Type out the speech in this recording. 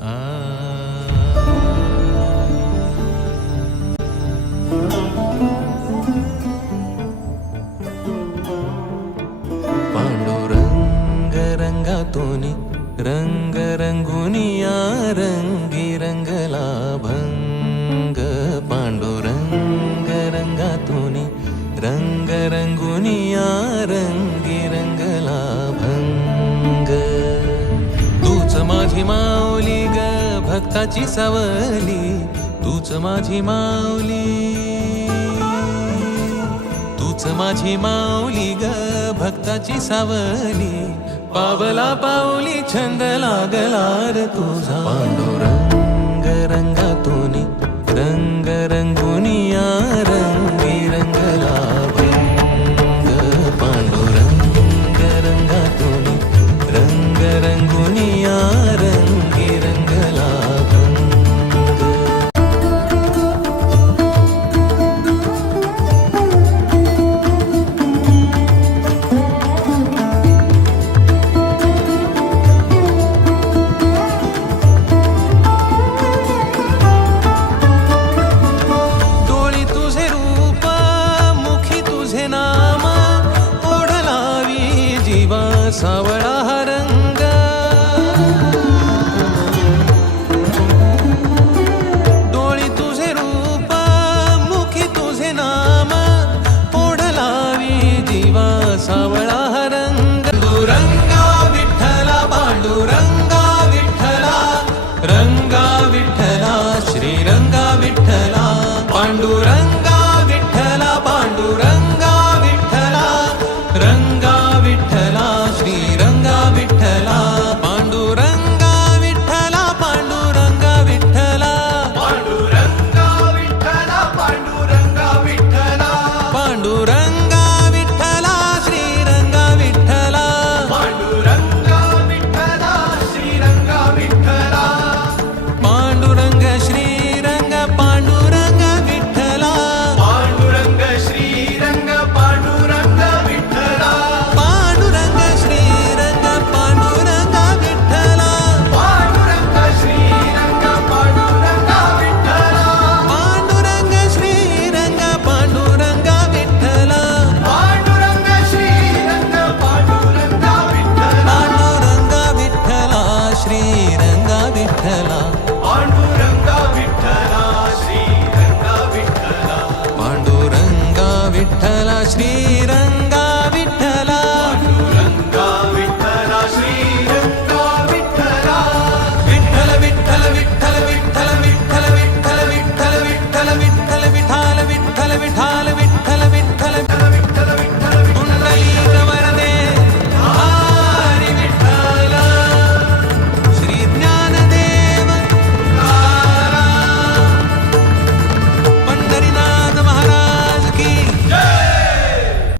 पांडुरंग रंगातूनी रंग रंगुनिया रंगी रंगला भंग. पांडुरंग रंगातूनी रंग रंगुनिया रंगी रंगला भंग. तूच माझी माऊली ग भक्ताची सावली, तूच माझी माऊली, तूच माझी माऊली ग भक्ताची सावली. पावला पाऊली छंद लागला रे तुझा. पांडुरंग